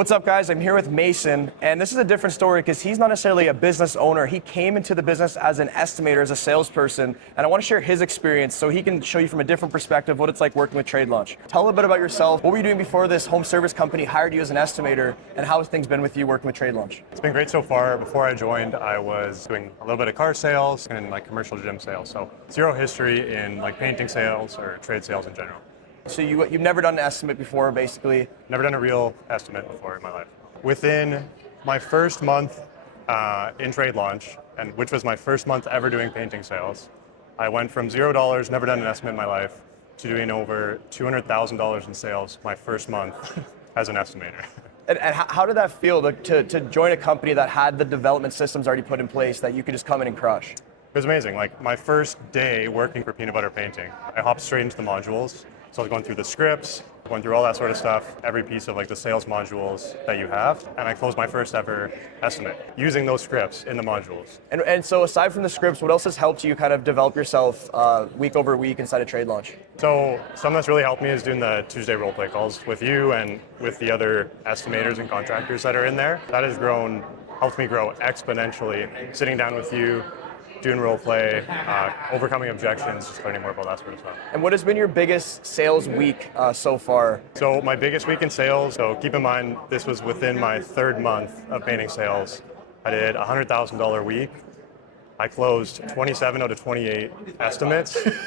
What's up, guys? I'm here with Mason, and this is a different story because he's not necessarily a business owner. He came into the business as an estimator, as a salesperson, and I want to share his experience so he can show you from a different perspective what it's like working with Trade Launch. Tell a little bit about yourself. What were you doing before this home service company hired you as an estimator, and how has things been with you working with Trade Launch? It's been great so far. Before I joined, I was doing a little bit of car sales and commercial gym sales, so zero history in painting sales or trade sales in general. So you've never done an estimate before, basically? Never done a real estimate before in my life. Within my first month in Trade Launch, and which was my first month ever doing painting sales, I went from $0, never done an estimate in my life, to doing over $200,000 in sales my first month as an estimator. And how did that feel to join a company that had the development systems already put in place that you could just come in and crush? It was amazing. My first day working for Peanut Butter Painting, I hopped straight into the modules. So I was going through the scripts, going through all that sort of stuff, every piece of the sales modules that you have, and I closed my first ever estimate using those scripts in the modules. And so aside from the scripts, what else has helped you kind of develop yourself week over week inside of Trade Launch? So something that's really helped me is doing the Tuesday role play calls with you and with the other estimators and contractors that are in there. That has helped me grow exponentially, sitting down with you, doing role play, overcoming objections, just learning more about that sort of stuff. And what has been your biggest sales week so far? So my biggest week in sales, so keep in mind this was within my third month of painting sales. I did a $100,000 week. I closed 27 out of 28 estimates. People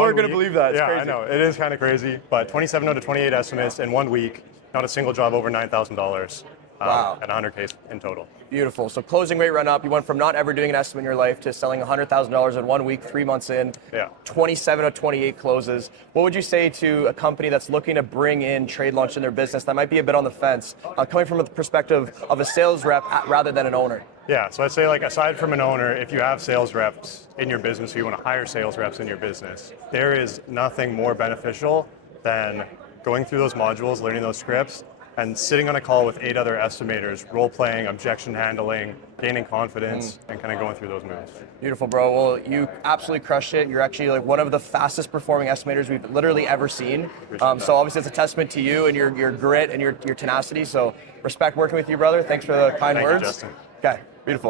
aren't going to believe that. It's crazy. I know. It is kind of crazy. But 27 out of 28 estimates in 1 week, not a single job over $9,000. Wow. And 100K in total. Beautiful. So closing rate run up. You went from not ever doing an estimate in your life to selling $100,000 in 1 week, 3 months in. Yeah. 27 of 28 closes. What would you say to a company that's looking to bring in Trade Launch in their business that might be a bit on the fence, coming from the perspective of a sales rep rather than an owner? Yeah, so I'd say aside from an owner, if you have sales reps in your business, or you want to hire sales reps in your business, there is nothing more beneficial than going through those modules, learning those scripts, and sitting on a call with 8 other estimators, role-playing, objection handling, gaining confidence, and kind of going through those moves. Beautiful, bro. Well, you absolutely crushed it. You're actually one of the fastest performing estimators we've literally ever seen. So obviously it's a testament to you and your grit and your tenacity. So respect working with you, brother. Thanks for the kind words. Thank you, Justin. Okay, beautiful.